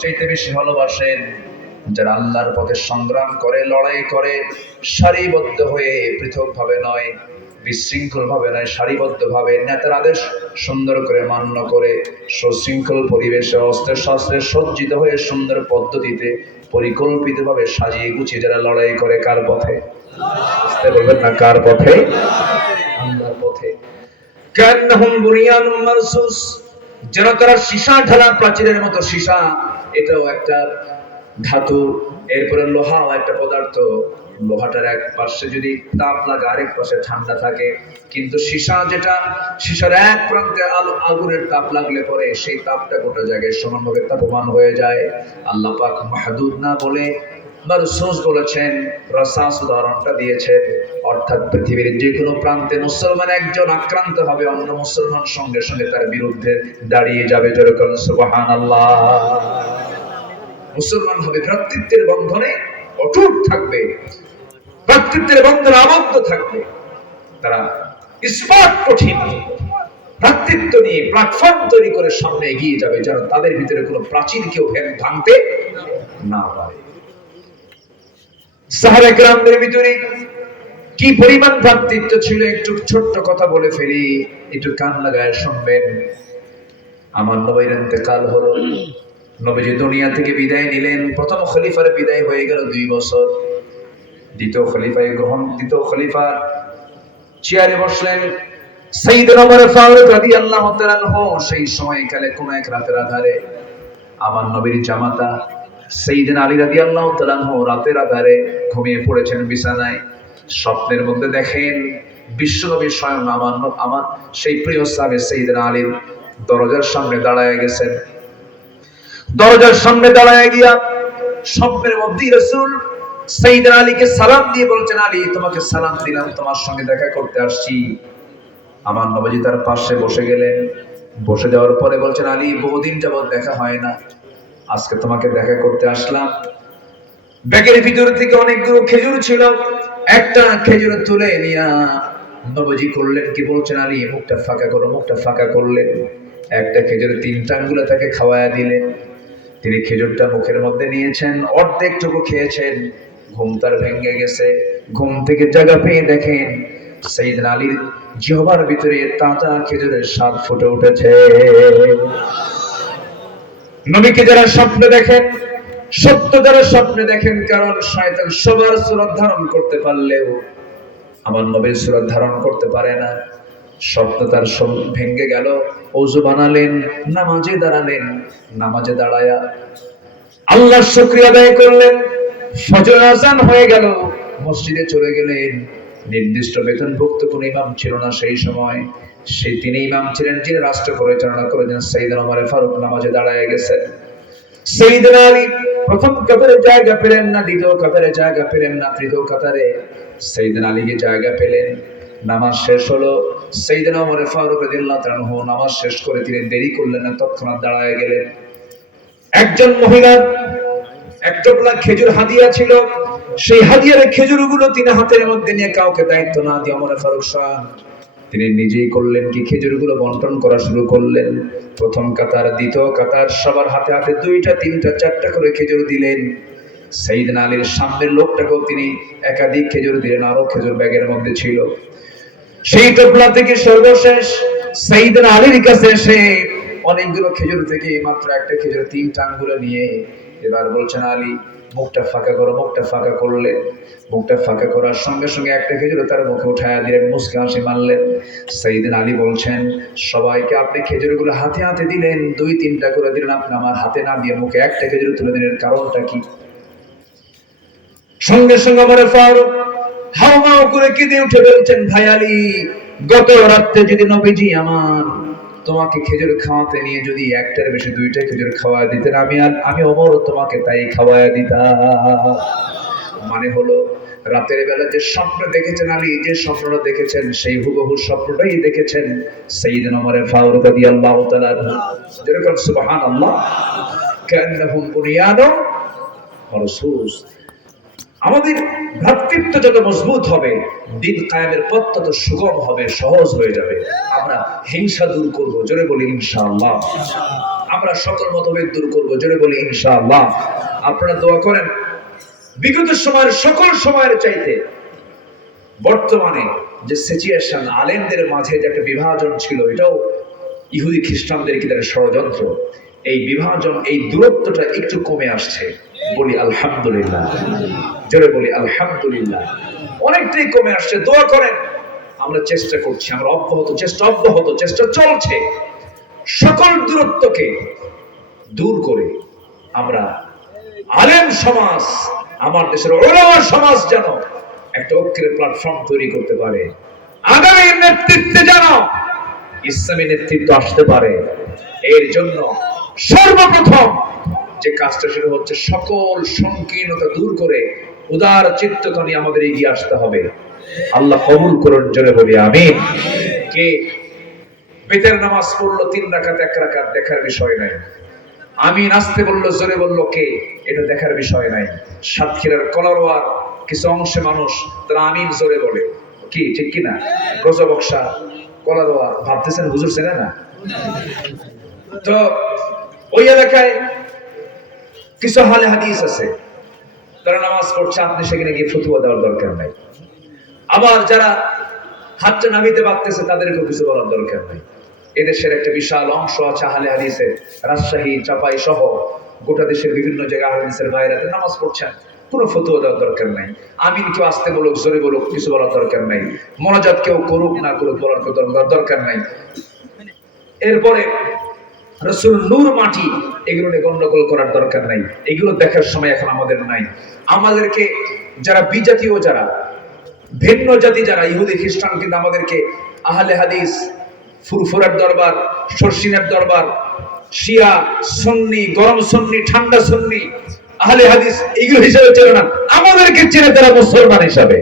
চাইতে বেশি ভালোবাসেন যারা আল্লাহর পথে সংগ্রাম করে, লড়াই করে, সারিবদ্ধ হয়ে, পৃথকভাবে নয়, বিশৃঙ্খলভাবে নয়, সারিবদ্ধভাবে নেতার আদেশ সুন্দর করে মান্য করে, সুশৃঙ্খল পরিবেশে অস্ত্র শস্ত্রে সজ্জিত হয়ে সুন্দর পদ্ধতিতে পরিকল্পিতভাবে সাজিয়ে গুছিয়ে যারা লড়াই করে কার পথে? বুঝতে পারবেন না কার পথে? আল্লাহর পথে। কান্নাহুম বুনিয়ানুম মারসুস, যেন তারা সীসা ঢালা প্রাচীরের মতো। সীসা এটাও একটা ধাতু, এরপরে লোহা একটা পদার্থ। লোহাটার এক পাশে যদি তাপ লাগে, আরেক পাশে ঠান্ডা থাকে। কিন্তু সীসা যেটা, সীসার এক প্রান্তে আগুনের তাপ লাগলে পরে সেই তাপটা গোটা জায়গায় সমানভাবে তাপমান হয়ে যায়। আল্লাহ পাক মাহদুদ না বলে মারসুস বলেছেন, রাসাস উদাহরণটা দিয়েছেন। অর্থাৎ পৃথিবীর যে কোনো প্রান্তে মুসলমান একজন আক্রান্ত হবে, অন্য মুসলমান সঙ্গে সঙ্গে তার বিরুদ্ধে দাঁড়িয়ে যাবে। যেরকম সুবহানাল্লাহ। মুসলমান হবে, ভ্রাতৃত্বের বন্ধনে অটুট থাকবে, ভ্রাতৃত্বের বন্ধনে আবদ্ধ থাকবে। তারা ইস্পাত কঠিন ভ্রাতৃত্ব নিয়ে প্ল্যাটফর্ম তৈরি করে সামনে এগিয়ে যাবে, যেন তাদের ভিতরে কোনো প্রাচীর কেউ ভাঙতে না পারে। সাহাবা কেরামদের ভিতরে কি পরিমাণ ভ্রাতৃত্ব ছিল, একটু ছোট্ট কথা বলে ফেলি, একটু কান লাগায় শুনবেন। আমার নবীর ইন্তেকাল হলো, নবীজি দুনিয়া থেকে বিদায় নিলেন। প্রথম খলিফার বিদায় হয়ে গেল 2 বছর। দ্বিতীয় খলিফা চেয়ারে বসলেন সাইয়েদনা ওমর ফারুক রাদিয়াল্লাহু তাআলা আনহু। সেই সময়কালে কোন এক রাতের আধারে আমার নবীর জামাতা সাইয়েদনা আলী রাদিয়াল্লাহু তাআলা আনহু রাতের আধারে ঘুমিয়ে পড়েছেন বিছানায়। স্বপ্নের মধ্যে দেখেন বিশ্বনবী স্বয়ং আমার সেই প্রিয় সাহাবী সাইয়েদনা আলীর দরজার সামনে দাঁড়ায় গেছেন। দরজার সামনে দাঁড়ায় গিয়া স্বপ্নের মধ্যেই রাসূল সাইয়েদনা আলীকে সালাম দিয়ে বলছেন, আলী তোমাকে সালাম দিলাম, তোমার সঙ্গে দেখা করতে আসছি। আমার নবীজি তার পাশে বসে গেলেন। বসে যাওয়ার পরে বলছেন, আলী বহুদিন যাবত দেখা হয় না, আজকে তোমাকে দেখা করতে আসলাম। ব্যাগের ভিতর থেকে অনেকগুলো খেজুর ছিল, একটা খেজুর তুলে নিয়ে নবীজি করলেন কি, বলছেন আলী মুখটা ফাঁকা করো। মুখটা ফাঁকা করলেন, একটা খেজুর 3টা আঙ্গুলে তাকে খাওয়ায়া দিলেন। তিনি খেজুরটা মুখের মধ্যে নিয়েছেন, অর্ধেকটুকু খেয়েছেন। ঘুম তার ভেঙে গেছে। ঘুম থেকে জায়গা পেয়ে দেখেন সাইয়েদনা আলীর জিহ্বার ভিতরে তাজা খেজুরের স্বাদ ফুটে উঠেছে। নবীকে যারা স্বপ্নে দেখেন, সত্য যারা স্বপ্নে দেখেন, কারণ শয়তান সবার সূরত ধারণ করতে পারলেও আমার নবীর সূরত ধারণ করতে পারে না। স্বপ্ন তার ভেঙে গেল, ওযু বানালেন, নামাজে দাঁড়ালেন। নামাজে দাঁড়ায়া আল্লাহর শুকরিয়া আদায় করলেন। ফজর আযান হয়ে গেল, মসজিদে চলে গেলেন। নির্দিষ্ট বেতনভুক্ত কোন ইমাম ছিল না সেই সময়। তিনি ইমাম ছিলেন, যিনি রাষ্ট্র পরিচালনা করেছেন সাইয়েদনা ওমর ফারুক। নামাজে দাঁড়ায় গেছেন। সাইয়েদনা আলী প্রথম কাতারে জায়গা পেলেন না, দ্বিতীয় কাতারে জায়গা পেলেন না, তৃতীয় কাতারে সাইয়েদনা আলীকে জায়গা পেলেন। নামাজ শেষ হলো। সাইয়েদনা ওমর ফারুক রাদিয়াল্লাহু তাআলা আনহু নামাজ শেষ করে তিনি দেরি করলেন না, তৎক্ষণাৎ দাঁড়ায় গেলেন। একজন মহিলার একটা খেজুর হাদিয়া ছিল, সেই হাদিয়ার খেজুরগুলো তিনি হাতের মধ্যে নিয়ে কাউকে দায়িত্ব না দিয়ে ওমর ফারুক সাহেব তিনি নিজেই করলেন কি, খেজুরগুলো বন্টন করা শুরু করলেন। প্রথম কাতার, দ্বিতীয় কাতার সবার হাতে হাতে 2টা 3টা 4টা করে খেজুর দিলেন। সাইয়েদনা আলীর সামনের লোকটাকেও তিনি একাধিক খেজুর দিলেন, আরো খেজুর ব্যাগের মধ্যে ছিল। সেই টোপলা থেকে সর্বশেষ সাইয়েদনা আলীর কাছে এসে অনেকগুলো খেজুর থেকে মাত্র একটা খেজুর 3টা আঙ্গুলে নিয়ে এবার বলছেন, আলী মুখটা ফাঁকা করো। মুখটা ফাঁকা করলেন। মুখটা ফাঁকা করার সঙ্গে সঙ্গে একটা খেজুর তার মুখে উঠায়া দিলেন, মুচকি হাসি মারলেন। সাইয়েদনা আলী বলছেন, সবাইকে আপনি খেজুরগুলো হাতে হাতে দিলেন, 2-3টা করে দিলেন, আপনি আমার হাতে না দিয়ে মুখে একটা খেজুর তুলে দিলেন, কারণটা কি? সঙ্গে সঙ্গে ওমর ফারুক হাওমাও করে কেঁদে উঠে বলছেন, ভাই আলী, গত রাতে যদি নবীজি আমার তোমাকে খেজুর খাওয়াতে নিয়ে যদি একটার বেশি 2টা খেজুর খাওয়া দিতেন, আমি ওমর তোমাকে তাই খাওয়ায়া দিতাম। মানে হলো রাতের বেলা যে স্বপ্ন দেখেছেন আলী, যে স্বপ্নটা দেখেছেন সেই হুবহু স্বপ্নটাই দেখেছেন সাইয়েদনা ওমর ফারুক রাদিয়াল্লাহু তাআলা আনহু। যেরকম সুবহানাল্লাহ, কান্নাহুম বুনিয়ানুম মারসুস। আমাদের ভ্রাতৃত্ব যত মজবুত হবে, দিন কায়েমের পথ তত সুগম হবে, সহজ হয়ে যাবে। আমরা হিংসা দূর করবো, জোরে বলি ইনশাআল্লাহ। আমরা সকল মতভেদ দূর করবো, জোরে বলি ইনশাআল্লাহ। আপনারা দোয়া করেন। বিগত সময়ের সকল সময়ের চাইতে বর্তমানে যে সিচুয়েশন, আলেমদের মাঝে যে একটা বিভাজন ছিল, এটাও ইহুদি খ্রিস্টানদের কি তার ষড়যন্ত্র। এই বিভাজন, এই দূরত্বটা একটু কমে আসছে, বলি আলহামদুলিল্লাহ, জোরে বলি আলহামদুলিল্লাহ। অনেকটাই কমে আসছে, দোয়া করেন। আমরা চেষ্টা করছি, আমরা অব্যাহত চেষ্টা চলছে সকল দূরত্বকে দূর করে আমরা আলেম সমাজ, আমার দেশের ওলামা সমাজ যেন একটা ঐক্যের প্ল্যাটফর্ম তৈরি করতে পারে। আগামী নেতৃত্বে যেন ইসলামী নেতৃত্ব আসতে পারে। এর জন্য সর্বপ্রথম যে কাজটা সেটা হচ্ছে সকল সংকীর্ণতা দূর করে উদার চিত্ততা নিয়ে আমাদের এগিয়ে আসতে হবে। আল্লাহ কবুল করুন, জোরে বলি আমিন। কে বেতের নামাজ পড়লো 3 রাকাত 1 রাকাত দেখার বিষয় নাই। আমিন আসতে বললো, জোরে বললো কে, এটা দেখার বিষয় নাই। সাতক্ষীরার কলারোয়ার কিছু অংশে মানুষ তারা আমিন জোরে বলে, কি ঠিক কিনা? গজবক্সা কলারোয়া ভাবতেছেন হুজুর চেনে না? তো ওই এলাকায় কিছু আহলে হাদিস আছে, তারা নামাজ পড়ছে, আপনি সেখানে গিয়ে ফতোয়া দেওয়ার দরকার নাই। আবার যারা হাতটা নামিতে পারতেছে তাদেরকেও কিছু বলার দরকার নাই। এদেশের একটা বিশাল অংশ আছে আহলে হাদিসের, রাজশাহী, চাপাই সহ গোটা দেশের বিভিন্ন জায়গায় আহলে হাদিসের ভাইরাতে নামাজ পড়ছেন, কোনো ফতোয়া দেওয়ার দরকার নাই। আমিন কেউ আসতে বলুক, জোরে বলুক, কিছু বলার দরকার নাই। মোনাজাত কেউ করুক না করুক, বলার দরকার নাই। এরপরে রাসূল নূর মাটি, এগুলো নিয়ে গন্ডগোল করার দরকার নাই। এগুলো দেখার সময় এখন আমাদের নাই। আমাদেরকে যারা বিজাতীয়, যারা ভিন্ন জাতি, যারা ইহুদি খ্রিস্টান, কিন্তু আমাদেরকে আহলে হাদিস, ফুরফুরার দরবার, শর্ষিনের দরবার, শিয়া সুন্নি, গরম সুন্নি, ঠান্ডা সুন্নি, আহলে হাদিস এগুলো হিসেবে চেনে না, আমাদেরকে চেনে তারা মুসলমান হিসাবে।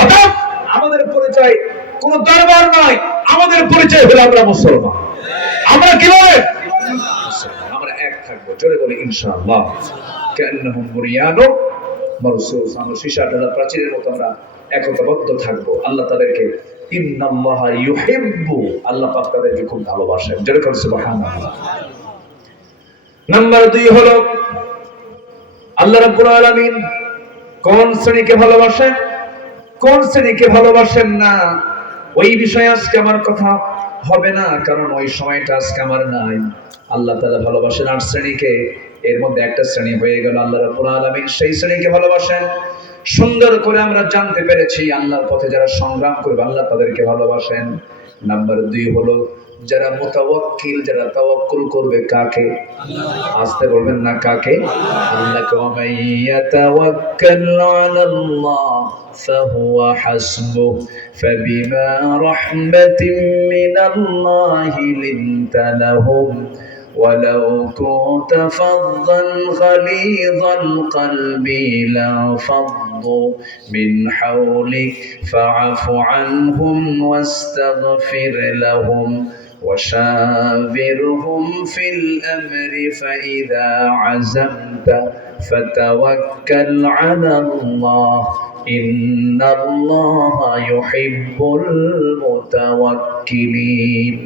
অর্থাৎ আমাদের পরিচয় কোন দরবার নয়, আমাদের পরিচয় হলো আমরা মুসলমান। আমরা কিভাবে আমরা এক থাকবো, জোরে বলি ইনশাআল্লাহ। কান্নাহুম বুনিয়ানুন মারসুস, আমরা সীসা ঢালা প্রাচীরের মতো আমরা একতাবদ্ধ থাকবো। আল্লাহ তাদেরকে ইন্নাল্লাহা ইউহিব্বু, আল্লাহ পাক তাদেরকে খুব ভালোবাসেন, জোরে করে সুবহানাল্লাহ। নাম্বার 2 হলো আল্লাহ রাব্বুল আলামিন কোন শ্রেণীকে ভালোবাসেন, কোন শ্রেণীকে ভালোবাসেন না, ওই বিষয়ে আজকে আমার কথা হবে না, কারণ ওই সময়টা আজকে আমার নাই। আল্লাহ তাআলা ভালোবাসেন 8 শ্রেণীকে, এর মধ্যে একটা শ্রেণী হয়ে গেল আল্লাহ রাব্বুল আলামিন সেই শ্রেণীকে ভালোবাসেন। সুন্দর করে আমরা জানতে পেরেছি আল্লাহর পথে যারা সংগ্রাম করবে আল্লাহ তাদেরকে ভালোবাসেন। নাম্বার 2 হলো যারা মুতাওয়াক্কিল, যারা তাওয়াক্কুল করবে কাকে? আসতে বলবেন না, কাকে? আল্লাহকে। ওয়া মাইয়াতাওয়াক্কাল আলাল্লাহ ফাহুয়া হাসবুহ ফাবিমা রাহমাতিন মিনাল্লাহি লিনতা লাহুম ولو كنت فظا غليظ القلب لانفضوا من حولك فاعف عنهم واستغفر لهم وشاورهم في الأمر فإذا عزمت فتوكل على الله إن الله يحب المتوكلين।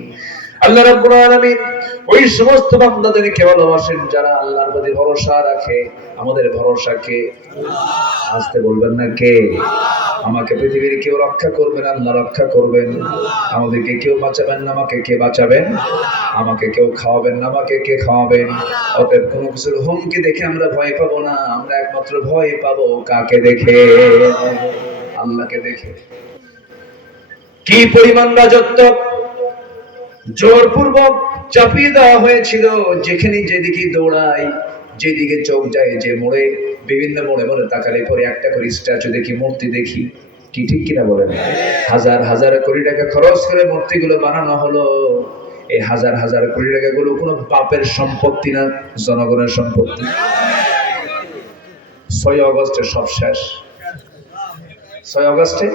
আল্লাহ রাব্বুল আলামিন ওই সমস্ত বান্দাদেরকে ভালোবাসেন যারা আল্লাহর প্রতি ভরসা রাখে। আমাদের ভরসা কে? আসতে বলবেন না, কে? আমাকে পৃথিবীর কেউ রক্ষা করবেন, আল্লাহ রক্ষা করবেন। আমাদেরকে কেউ বাঁচাবেন না, আমাকে কে বাঁচাবেন? আমাকে কেউ খাওয়াবেন না, আমাকে কে খাওয়াবেন? অতএব কোনো কিছুর হুমকি দেখে আমরা ভয় পাবো না, আমরা একমাত্র ভয় পাবো কাকে দেখে? আল্লাহকে দেখে। কি পরিমাণ রাজত্ব জোরপূর্বক চাপিয়ে দেওয়া হয়েছিল, যেখানে যেদিকে দৌড়াই, যেদিকে চোখ যায়, যে মোড়ে, বিভিন্ন মোড়ে মোড়ে তাকালে পরে একটা করে স্ট্যাচু দেখি, মূর্তি দেখি, কি ঠিক কিনা বলেন? হাজার হাজার কোটি টাকা খরচ করে মূর্তিগুলো বানানো হলো। এই হাজার হাজার কোটি টাকা গুলো কোনো বাপের সম্পত্তি না, জনগণের সম্পত্তি। 6 আগস্টে সব শেষ। 6 আগস্টে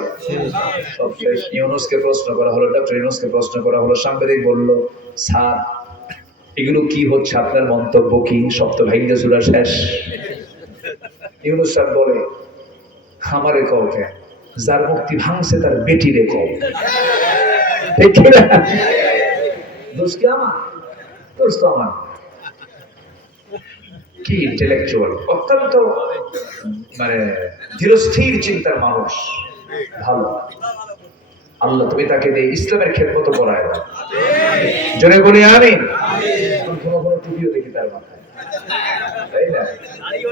সব শেষ। ইউনূসকে প্রশ্ন করা হলো, ডক্টর ইউনূসকে প্রশ্ন করা হলো, সাংবাদিক বলল, স্যার এগুলো কি হচ্ছে, আপনার মন্তব্য কি? সব তো ভাইঙ্গা চুরা শেষ। ইউনূস স্যার বলে, আমারে কও কেন, যার মুক্তি ভাঙছে তার বেটিরে কও। ঠিক না? দোষ কি আমার? দোষ তো আমার। কি ইন্টেলেকচুয়াল, অত্যন্ত মানে ধীরস্থির চিন্তার মানুষ, ভালো। আল্লাহ তুমি তাকে দিয়ে ইসলামের খেদমত করায় দাও, জোরে বলি আমিন। কোনো কোনো টিভিও দেখি তার মাথায়, তাই না,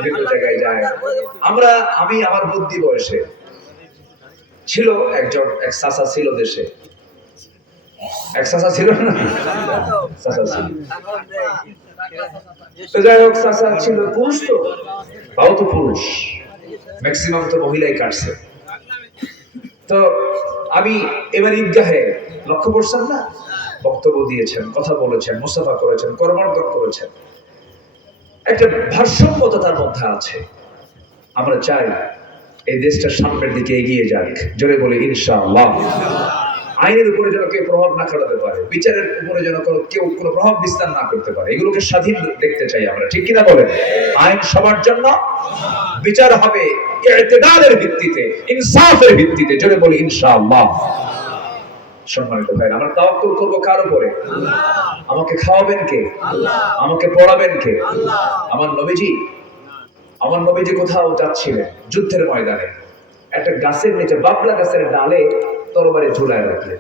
বিভিন্ন জায়গায় যায়। আমি আমার বুদ্ধি বয়সে ছিল একজন, এক চাচা ছিল দেশে, এক চাচা ছিল না, চাচা ছিল, তো যাই হোক চাচা ছিল, পুরুষ তো, তাও তো পুরুষ, ম্যাক্সিমাম তো মহিলাই কাটছে। তো আমি এবার ঈদগাহে লক্ষ্য করছেন না, বক্তব্য দিয়েছেন, কথা বলেছেন, মুসাফা করেছেন, কর্মর্দন করেছেন, একটা ভারসাম্যতা তার মধ্যে আছে। আমরা চাই এই দেশটা সামনের দিকে এগিয়ে যাক, জোরে বলি ইনশাআল্লাহ। আইনের উপরে যেন কেউ প্রভাব না খাটাতে পারে, বিচারের উপরে যেন কেউ কোনো প্রভাব বিস্তার না করতে পারে, এগুলোকে স্বাধীন দেখতে চাই আমরা, ঠিক কিনা বলেন? আইন সবার জন্য, বিচার হবে ইতিদালের ভিত্তিতে, ইনসাফের ভিত্তিতে, জোরে বলি ইনশাআল্লাহ। সম্মানিত ভাই, আমরা তাওয়াক্কুল করব কার উপরে? আমাকে খাওয়াবেন কে? আমাকে পড়াবেন কে? আমার নবীজি কোথাও যাচ্ছিলেন যুদ্ধের ময়দানে, একটা গাছের নিচে, বাবলা গাছের ডালে তরবারি ঝুলায় রাখলেন,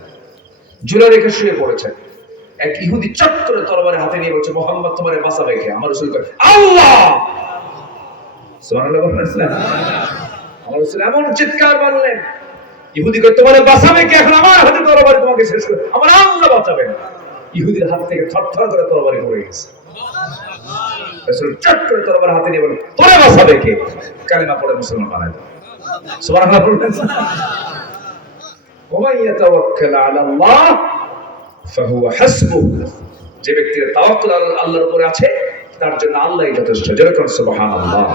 ঝুলে রেখে শুয়ে পড়েছেন। এক ইহুদি চট করে তরবারি হাতে নিয়ে বলছে, মুহাম্মদ তোমারে বাঁচাবে কে? আমার রাসূল কয় আল্লাহ, সুবহানাল্লাহ বললেন। আমার রাসূল এমন চিৎকার মারলেন, ইহুদি কয় তোমারে বাঁচাবে কে? এখন আমার হাতে তরবারি তোমাকে শেষ করে, আমার আল্লাহ বাঁচাবেন। ইহুদির হাত থেকে থরথর করে তরবারি পড়ে গেছে। রাসূল চট করে তরবারি হাতে নিয়ে বলেন, তোরে বাঁচাবে কে? কালেমা পড়ে মুসলমান বানায় দাও, সুবহানাল্লাহ বললেন। ওমান ইয়াতাওয়াক্কাল আলাল্লাহ ফাহুয়া হাসবুহ, যে ব্যক্তির তাওয়াক্কুল আল্লাহর উপরে আছে তার জন্য আল্লাহই যথেষ্ট, যেরকম সুবহানাল্লাহ।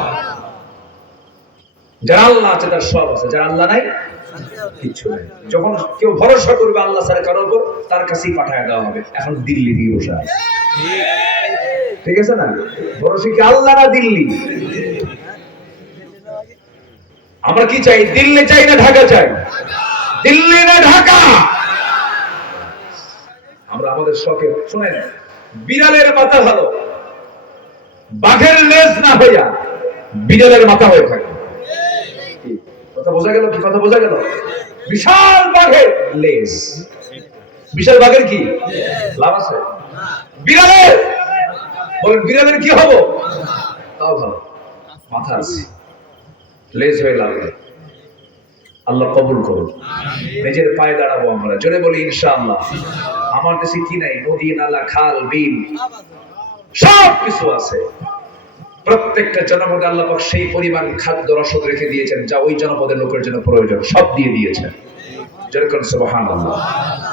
যার আল্লাহ আছে তার সব আছে, যার আল্লাহ নাই কিছু নাই। যখন কেউ ভরসা করবে আল্লাহ ছাড়া কারোর উপর, তার কাছেই পাঠায় দেওয়া হবে। এখন দিল্লি দিয়ে বসে আছে, ঠিক আছে না? ভরসা কি আল্লাহ না দিল্লি? আমরা কি চাই? দিল্লি চাই না ঢাকা চাই? দিল্লি না ঢাকা? আমরা আমাদের শখে, শুনেন, বিড়ালের মাথা ভালো, বাঘের লেজ না হইয়া বিড়ালের মাথা হয়ে থাকে। কথা বোঝা গেল? কি কথা বোঝা গেল? বিশাল বাঘের লেজ, বিশাল বাঘের কি লাভ আছে? বিড়ালের, বলেন বিড়ালের কি হবো? তাও ভালো, মাথা আছে, লেজ হয়ে লাভ নেই। আল্লাহ কবুল করুন। নিজের পায়ে দাঁড়াবো আমরা, জোরে বলি ইনশাআল্লাহ। আমার দেশে কি নাই? নদী, নালা, খাল, বিল সব কিছু আছে। প্রত্যেকটা জনপদে আল্লাহ পাক সেই পরিমাণ খাদ্য রসদ রেখে দিয়েছেন যা ওই জনপদের লোকের জন্য প্রয়োজন, সব দিয়ে দিয়েছেন, যেরকম সুবহানাল্লাহ।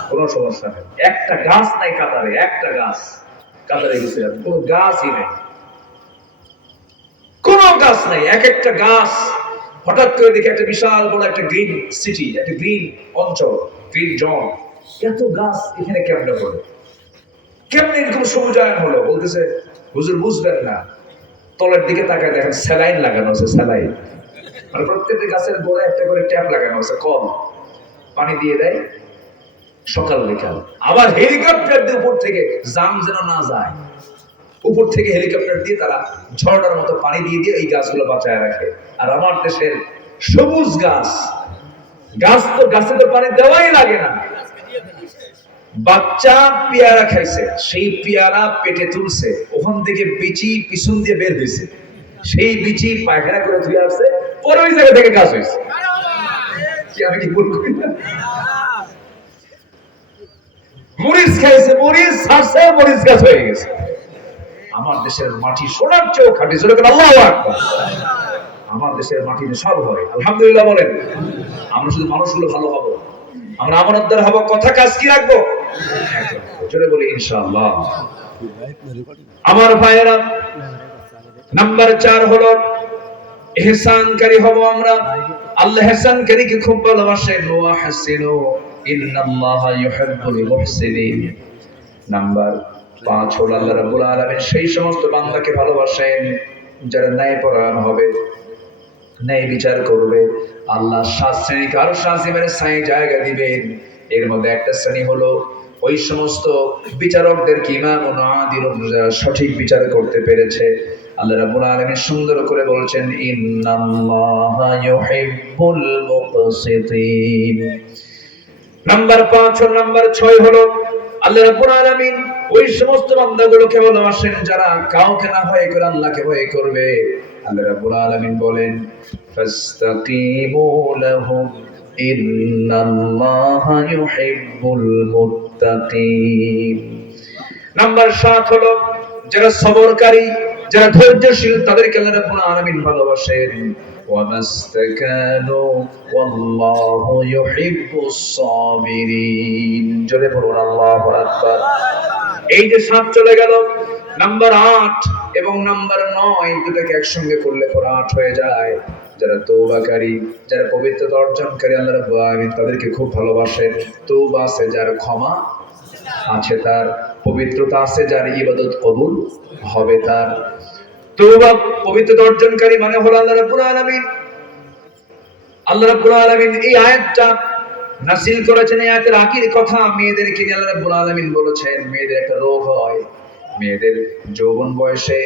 কোনো সমস্যা নেই। একটা গাছ নাই কাতারে, একটা গাছ, কাতারে গেছিলাম, কোনো গাছই নাই, কোনো গাছ নাই। এক একটা গাছ, হঠাৎ করে দেখে একটা বিশাল বড় একটা গ্রিন সিটি, একটা গ্রিন অঞ্চল, গ্রিন জোন, এত গাছ এখানে কেমনে হলো? কেমনে এরকম সবুজায়ন হলো? বলতেছে হুজুর বুঝবেন না, তলের দিকে তাকায় দেখেন স্যালাইন লাগানো আছে, স্যালাইন, মানে প্রত্যেকটা গাছের গোড়ায় একটা করে ট্যাপ লাগানো আছে, কল পানি দিয়ে দেয় সকাল বিকাল। আবার হেলিকপ্টার দিয়ে উপর থেকে, জাম যেন না যায়, উপর থেকে হেলিকপ্টার দিয়ে তারা ঝর্ণার মতো পানি দিয়ে দিয়ে এই গাছগুলো বাঁচায় রাখে। আর আমার দেশের সবুজ গাছ, গাছ তো, গাছে তো পানি দেওয়াই লাগে না। বাচ্চা পেয়ারা খাইছে, সেই পেয়ারা পেটে তুলছে, ওখান থেকে বিচি পিছন দিয়ে বের হয়েছে, সেই বিচি পায়খানা করে ধুয়ে আসছে, পরে ওই জায়গা থেকে গাছ হয়েছে। কি আমি কি ভুল করি না? মরিচ খাইছে, মরিচ ছাড়ছে, মরিচ গাছ হয়ে গেছে। আমার দেশের মাটি সোনার চেয়েও খাঁটি, যেরকম আল্লাহু আকবার। আমার দেশের মাটিতে সব হয়, আলহামদুলিল্লাহ বলেন। আমরা শুধু মানুষগুলো ভালো হবো, আমরা আমানতদার হবো, কথা কাজ কি রাখবো, জোরে বলি ইনশাআল্লাহ। আমার ভাইয়েরা, নাম্বার 4 হলো ইহসানকারী হব আমরা। আল্লাহ ইহসানকারীকে খুব ভালোবাসেন, ওয়া হাসিনু ইন্নাল্লাহা ইউহিব্বুল মুহসিনিন। নাম্বার 5 হলো আল্লাহ রাব্বুল আলামিন সেই সমস্ত বান্দাকে ভালোবাসেন যারা ন্যায়পরায়ণ হবে, ন্যায় বিচার করবে। আল্লাহ 7 শ্রেণীকে আরো শাসিমের ছায় জায়গা দিবেন। এর মধ্যে একটা শ্রেণী হলো ওই সমস্ত বিচারকদের কি ইমাম ও আদিল, যারা সঠিক বিচার করতে পেরেছে, আল্লাহ রাব্বুল আলামিন সুন্দর করে বলছেন ইন্নাল্লাহা ইউহিব্বুল মুকসিতিন। নাম্বার 5 ও নাম্বার 6 হলো আল্লাহ রাব্বুল আলামিন ওই সমস্ত বান্দাগুলোকে ভালোবাসেন যারা কাউকে না ভয় করে আল্লাহকে ভয় করবে। আল্লাহ রাব্বুল আলামিন বলেন ফাস্তাকিমু লাহুম ইন্নাল্লাহা ইউহিব্বুল মুত্তাকিন। নাম্বার 7 হলো যারা সবরকারী, যারা ধৈর্যশীল, তাদেরকে আল্লাহ রাব্বুল আলামিন ভালোবাসেন। ওয়ামাস্তাকানু ওয়াল্লাহু ইউহিব্বুস সাবিরিন। জোরে বলুন আল্লাহু আকবার। এই যে 7 চলে গেল, নাম্বার 8 এবং নাম্বার 9 দুটোকে একসঙ্গে করলে পরে 8 হয়ে যায়। যারা তওবাকারী, যারা পবিত্রতা অর্জনকারী, আল্লাহ রাব্বুল আলামিন তাদেরকে খুব ভালোবাসেন। তওবা আছে যার, ক্ষমা আছে তার, পবিত্রতা আছে যার, ইবাদত কবুল হবে তার। তওবা পবিত্রতা অর্জনকারী মানে হলো আল্লাহ রাব্বুল আলামিন। আল্লাহ রাব্বুল আলামিন এই আয়াতটা নাযিল করেছেন। এই আয়াতের আখির কথা মেয়েদেরকে নিয়ে আল্লাহ রাব্বুল আলামিন বলেছেন, মেয়েদের একটা রোগ হয়, মেয়েদের যৌবন বয়সে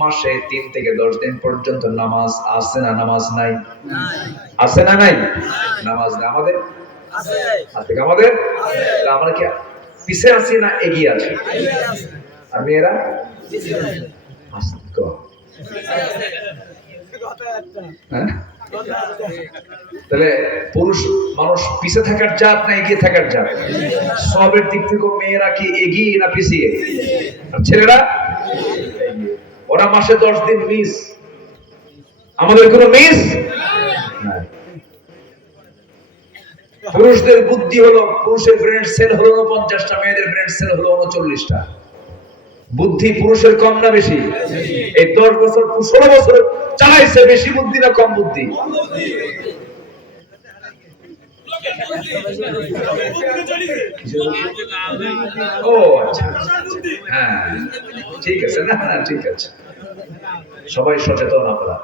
মাসে 3 থেকে 10 দিন পর্যন্ত নামাজ আছে না নামাজ নাই? আছে না নাই? নামাজ না আমাদের আছে, আছে আমাদের আছে। আমরা কি পিছে আছি না এগিয়ে আছি? আর মেয়েরা পিছে আছে। তাহলে পুরুষ মানুষ পিছে থাকার জাত না এগিয়ে থাকার জাত? সবের দিক থেকে মেয়েরা কি এগিয়ে না পিছিয়ে? আর ছেলেরা ওরা মাসে 10 দিন মিস, আমাদের কোনো মিস নাই। পুরুষদের বুদ্ধি হলো, পুরুষের ব্রেন সেল হলো 50টা, মেয়েদের ব্রেন সেল হলো 39টা। বুদ্ধি পুরুষের কম না বেশি? এই 10 বছর 16 বছর চালাইছে, বেশি বুদ্ধি না কম বুদ্ধি? ও আচ্ছা, হ্যাঁ ঠিক আছে, না না ঠিক আছে, সবাই সচেতন আমরা।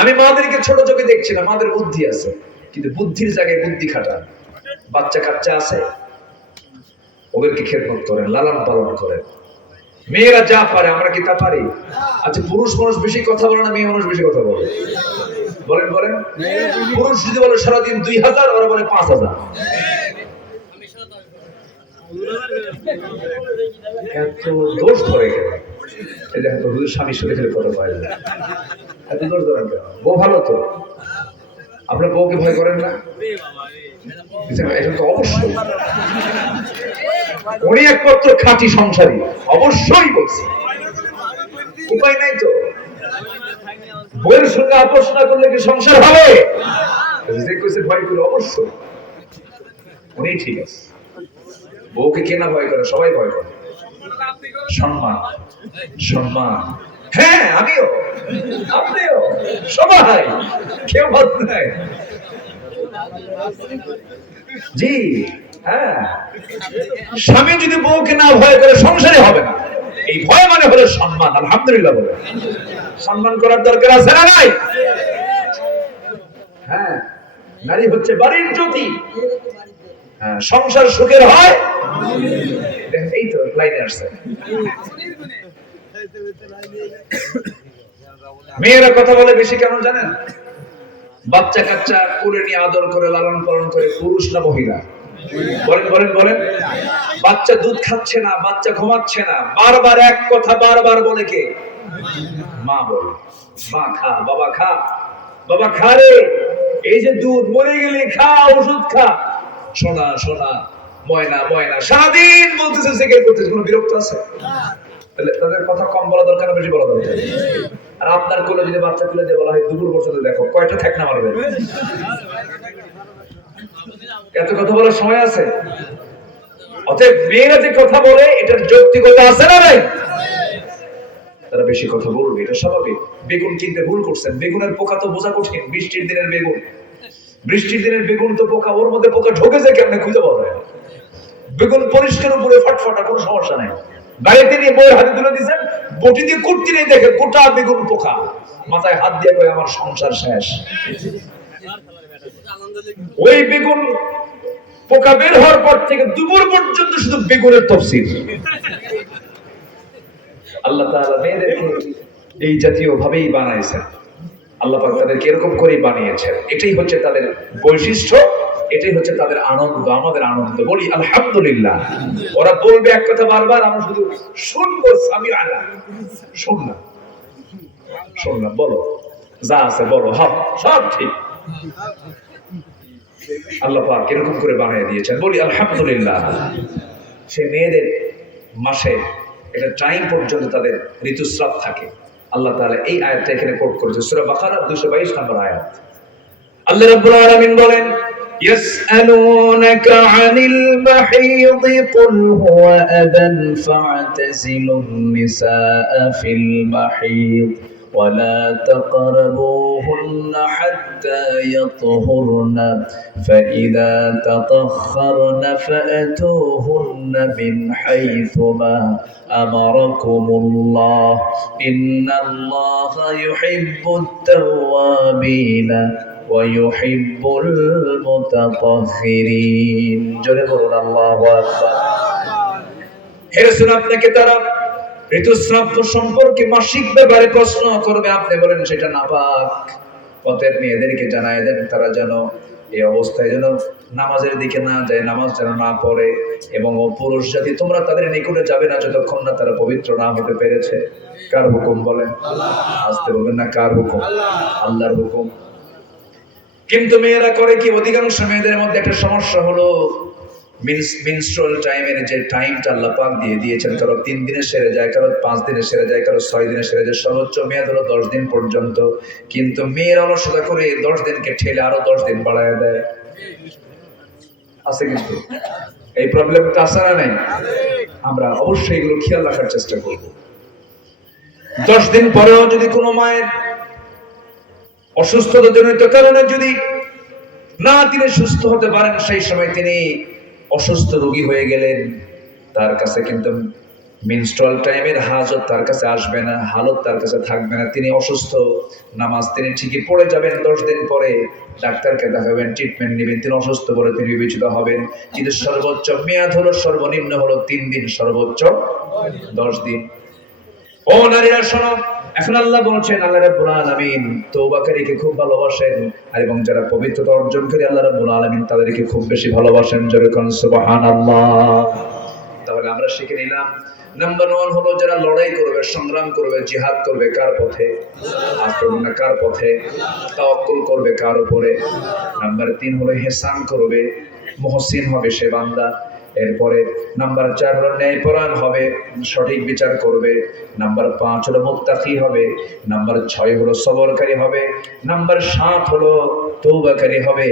আমি মাদেরকে ছোট চোখে দেখছি না, মাদের বুদ্ধি আছে, কিন্তু বুদ্ধির জায়গায় বুদ্ধি খাটান। বাচ্চা কাচ্চা আছে, ওদেরকে খেদমত করেন, লালন পালন করেন। মেয়েরা যা পারে আমরা কি তা পারি? আচ্ছা, পুরুষ মানুষ বেশি কথা বলে না মেয়ে মানুষ বেশি কথা বলে? বলেন বলেন। পুরুষ যদি বলে সারাদিন 2000, ওরা বলে 5000। এত দোষ ধরে কেন? এই দেখো স্বামীর সাথে খেলে কথা পায় না, এত দোষ ধরেন কেন? বউ ভালো তো, আপনার বউকে ভয় করেন না? এটা তো অবশ্যই, উনি একমাত্র খাঁটি সংসারী, অবশ্যই বলছি, উপায় নাই তো। বউয়ের সঙ্গে আপোষ না করলে কি সংসার হবে? যে কইছে ভয় করে, অবশ্যই উনি ঠিক আছে। বউকে কে না ভয় করে? সবাই ভয় করে। সম্মান, সম্মান, হ্যাঁ আমিও, আপনিও, সবাই, কেউ বাদ নাই। জি হ্যাঁ, স্বামী যদি বউকে না ভয় করে সংসারে হবে না। এই ভয় মানে হলো সম্মান। আলহামদুলিল্লাহ বলে সম্মান করার দরকার আছে না নাই? হ্যাঁ, নারী হচ্ছে বাড়ির জ্যোতি। হ্যাঁ, সংসার সুখের হয়। এই তো লাইনে আসছে। মেয়েরা কথা বলে বেশি কেন জানেন? বাচ্চা কাচ্চা কোলে নিয়ে আদর করে লালন পালন করে পুরুষ না মহিলা? বলেন বলেন বলেন। বাচ্চা দুধ খাচ্ছে না, বাচ্চা ঘুমাচ্ছে না, বারবার এক কথা বারবার বলে কে? মা বলে, মা খা, বাবা খা, বাবা খা রে, এই যে দুধ, মরে গেলে খা, ওষুধ খা, সোনা সোনা, ময়না ময়না, সারাদিন বলতেছে, জিকির করতেছে, কোনো বিরক্ত আছে? তাহলে তাদের কথা কম বলা দরকার না বেশি বলা দরকার? আর আপনার কোলে যদি বাচ্চা তুলে দিয়ে বলা হয় দুপুর পর্যন্ত দেখো কয়টা ঠেকনা মারবে? এত কথা বলার সময় আছে? অতএব মেয়েরা যে কথা বলে এটার যৌক্তিকতা আছে না ভাই? তারা বেশি কথা বলবে, এটা স্বাভাবিক। বেগুন কিনতে ভুল করছেন, বেগুনের পোকা তো বোঝা কঠিন। বৃষ্টির দিনের বেগুন, বৃষ্টির দিনের বেগুন তো পোকা, ওর মধ্যে পোকা ঢোকেছে কেমনে খুঁজে পাওয়া যায় না। বেগুন পরিষ্কার উপরে ফটফটা, কোনো সমস্যা নাই। গাড়িতে নিয়ে বইয়ের হাতে তুলে দিচ্ছেন, বটি দিয়ে কুটতে নেই, দেখে গোটা বেগুন পোকা। মাথায় হাত দিয়ে কয় আমার সংসার শেষ। ওই বেগুন পোকা বের হওয়ার পর থেকে দুপুর পর্যন্ত শুধু বেগুনের তফসির। আল্লাহ তাআলা মেয়েদেরকে এই জাতীয় ভাবেই বানাইছেন আল্লাহ পাক, তাদেরকে এরকম করেই বানিয়েছেন। এটাই হচ্ছে তাদের বৈশিষ্ট্য, এটাই হচ্ছে তাদের আনন্দ, আমাদের আনন্দ। বলি আলহামদুলিল্লাহ। ওরা বলবে এক কথা বারবার, আমরা শুধু শুনবো, সামি আলা শুনলাম শুনলাম, বলো যা আছে বলো, হ্যাঁ সব ঠিক। আল্লাহ পাক এরকম করে বানিয়ে দিয়েছেন, বলি আলহামদুলিল্লাহ। সে মেয়েদের মাসে একটা টাইম পর্যন্ত তাদের ঋতুস্রাব থাকে। আল্লাহ তাআলা এই আয়াতটা এখানে কোট করেছে, সূরা বাকারা 222 নম্বর আয়াত। আল্লাহ রাব্বুল আলামিন বলেন, ইয়াসআলুনাকা আনিল মাহিদ কুল হুয়া আযান ফা'তাযিলুন নিসাআ ফিল মাহিদ ولا تقربوهن حتى يطهرن فإذا تطهرن فأتوهن من حيث ما أمركم الله إن الله يحب التوابين ويحب المتطهرين جل الله أكبر। হে রাসূল, আপনাকে তারা ঋতুস্রাব সম্পর্কে মাসিক ব্যাপারে প্রশ্ন করবে, আপনি বলেন সেটা নাপাক। অতএব মেয়েদেরকে জানায় দেন তারা যেন এই অবস্থায় যেন নামাজের দিকে না যায়, নামাজ যেন না পড়ে। এবং ও পুরুষ জাতি, তোমরা তাদের নিকটে যাবে না যতক্ষণ না তারা পবিত্র না হতে পেরেছে। কার হুকুম বলেন? আসতে বলবেন না, কার হুকুম? আল্লাহর হুকুম। কিন্তু মেয়েরা করে কি, অধিকাংশ মেয়েদের মধ্যে একটা সমস্যা হলো, মিনস্ট্রুয়াল টাইমের যে টাইমটা আল্লাহ পাক দিয়ে দিয়েছেন, কারো 3 দিনে সেরে যায়, কারো 5 দিনে সেরে যায়, কারো 6 দিনে সেরে যায়, সর্বোচ্চ মেয়াদ হলো 10 দিন পর্যন্ত। কিন্তু মেয়ের অলসতা করে 10 দিনকে ঠেলে আরো 10 দিন বাড়ায় দেয়। আছে কিন্তু এই প্রবলেমটা আছে না নাই? আমরা অবশ্যই এগুলো খেয়াল রাখার চেষ্টা করব। 10 দিন পরেও যদি কোনো মায়ের অসুস্থতা জনিত কারণে যদি না তিনি সুস্থ হতে পারেন, সেই সময় তিনি অসুস্থ রোগী হয়ে গেলেন, তার কাছে কিন্তু মিনস্ট্রুয়াল টাইমের হাজত তার কাছে আসবে না, হালত তার কাছে থাকবে না। তিনি অসুস্থ, নামাজ তিনি ঠিকই পড়ে যাবেন, 10 দিন পরে ডাক্তারকে দেখাবেন, ট্রিটমেন্ট নেবেন, তিনি অসুস্থ বলে তিনি বিবেচিত হবেন। কিন্তু সর্বোচ্চ মেয়াদ হলো, সর্বনিম্ন হলো 3 দিন, সর্বোচ্চ 10 দিন। ও নারীরা শোনো, এখন আল্লাহ বলছেন, আল্লাহ রাব্বুল আলামিন তওবাকারীকে খুব ভালোবাসেন, আর এবং যারা পবিত্রতা অর্জন করে আল্লাহ রাব্বুল আলামিন তাদেরকে খুব বেশি ভালোবাসেন। জোরে কোন সুবহানাল্লাহ। তাহলে আমরা শিখে নিলাম, নাম্বার 1 হলো যারা লড়াই করবে, সংগ্রাম করবে, জিহাদ করবে, কার পথে? না, কার পথে? তাওয়াক্কুল করবে কার উপরে? নাম্বার 3 হলো ইহসান করবে, মুহসিন হবে সে বান্দা। এরপরে নাম্বার 4 হলো ন্যায়পরায়ণ হবে, সঠিক বিচার করবে। নাম্বার 5 হলো মুত্তাকি হবে। নাম্বার 6 হলো সবরকারী হবে। নাম্বার 7 হলো তওবাকারী হবে।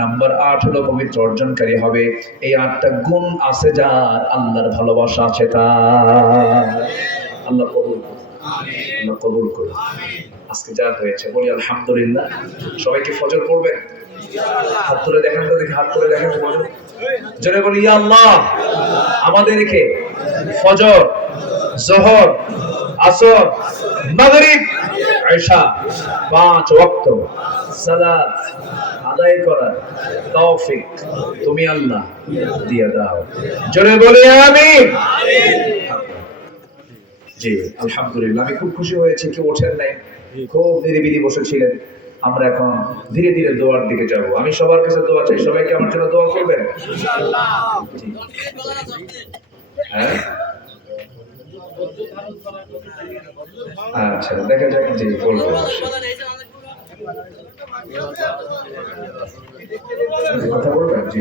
নাম্বার 8 হলো পবিত্র অর্জনকারী হবে। এই 8টা গুণ আছে যার, আল্লাহর ভালোবাসা আছে তার। আল্লাহ কবুল করুন, আল্লাহ কবুল করুন। আজকে যা হয়েছে বলি আলহামদুলিল্লাহ। সবাইকে ফজর পড়বেন? হাত তুলে দেখেন তো, দেখি হাত তুলে দেখেন। জোরে বলি ইয়া আল্লাহ, আমাদেরকে ফজর, যোহর, আসর, মাগরিব, ইশা 5 ওয়াক্ত সালাত আদায় করার তৌফিক তুমি আল্লাহ দিয়ে দাও। জোরে বলি আমিন। জি আলহামদুলিল্লাহ, আমি খুব খুশি হয়েছি, কেউ ওঠেন নাই, খুব নিরিবিলি বসেছিলেন। আমরা এখন ধীরে ধীরে দোয়ার দিকে যাব। আমি সবার কাছে দোয়া চাই, সবাইকে আমার জন্য দোয়া করবেন ইনশাআল্লাহ। হ্যাঁ আচ্ছা, দেখা যাক। জি বলবো, কথা বলবেন? জি